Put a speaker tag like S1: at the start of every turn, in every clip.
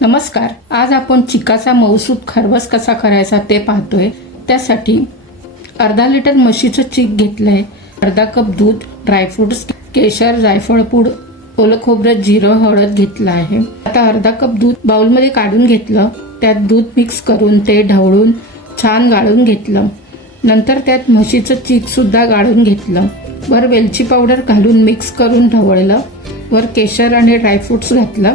S1: नमस्कार आज आपण चिकाचा मौसूद खरबस कसा करायचा ते पाहतोय. त्यासाठी अर्धा लिटर म्हशीचं चीक घेतलंय. अर्धा कप दूध ड्रायफ्रुट्स केशर जायफळ पूड ओलं खोबरं जिरं हळद घेतलं आहे. आता अर्धा कप दूध बाउलमध्ये काढून घेतलं. त्यात दूध मिक्स करून ते ढवळून छान गाळून घेतलं. नंतर त्यात म्हशीचं चीक सुद्धा गाळून घेतलं. वर वेलची पावडर घालून मिक्स करून ढवळलं. वर केशर आणि ड्रायफ्रुट्स घातलं.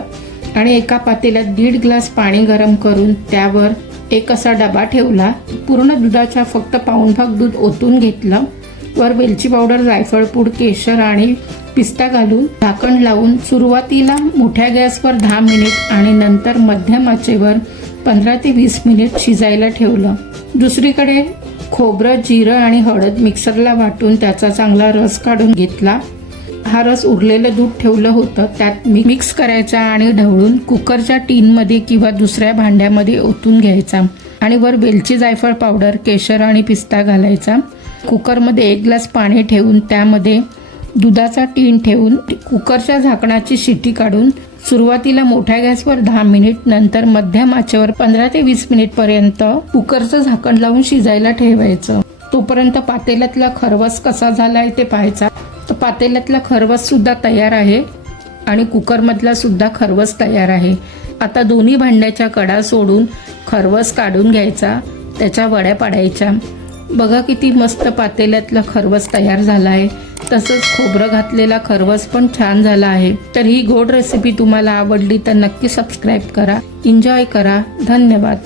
S1: आणि एका पातेल्यात दीड ग्लास पाणी गरम करून त्यावर एक असा डबा ठेवला. पूर्ण दुधाचा फक्त पाऊण भाग दूध ओतून घेतलं. वर वेलची पावडर जायफळ पूड केशर आणि पिस्ता घालून झाकण लावून सुरुवातीला मोठ्या गॅसवर दहा मिनिट आणि नंतर मध्यम आचेवर पंधरा ते वीस मिनिट शिजायला ठेवलं. दुसरीकडे खोबरं जिरं आणि हळद मिक्सरला वाटून त्याचा चांगला रस काढून घेतला. हा रस उरलेलं दूध ठेवलं होतं. त्यात मी मिक्स करायचा आणि ढवळून कुकरच्या टीनमध्ये किंवा दुसऱ्या भांड्यामध्ये ओतून घ्यायचा आणि वर वेलची जायफळ पावडर केशर आणि पिस्ता घालायचा. कुकरमध्ये एक ग्लास पाणी ठेवून त्यामध्ये दुधाचा टीन ठेवून कुकरच्या झाकणाची शिटी काढून सुरुवातीला मोठ्या गॅसवर दहा मिनिट नंतर मध्यम आचेवर पंधरा ते वीस मिनिटपर्यंत कुकरचं झाकण लावून शिजायला ठेवायचं. तोपर्यंत पातेल्यातला खरवस कसा झालाय ते पाहायचा. तर पातेल्यातला खरवससुद्धा तयार आहे आणि कुकरमधला सुद्धा खरवस तयार आहे. आता दोन्ही भांड्याच्या कडा सोडून खरवस काढून घ्यायचा त्याच्या वड्या पाडायच्या. बघा किती मस्त पातेल्यातला खरवस तयार झाला आहे तसंच खोबरं घातलेला खरवस पण छान झाला आहे. तर ही गोड रेसिपी तुम्हाला आवडली तर नक्की सबस्क्राईब करा. एन्जॉय करा. धन्यवाद.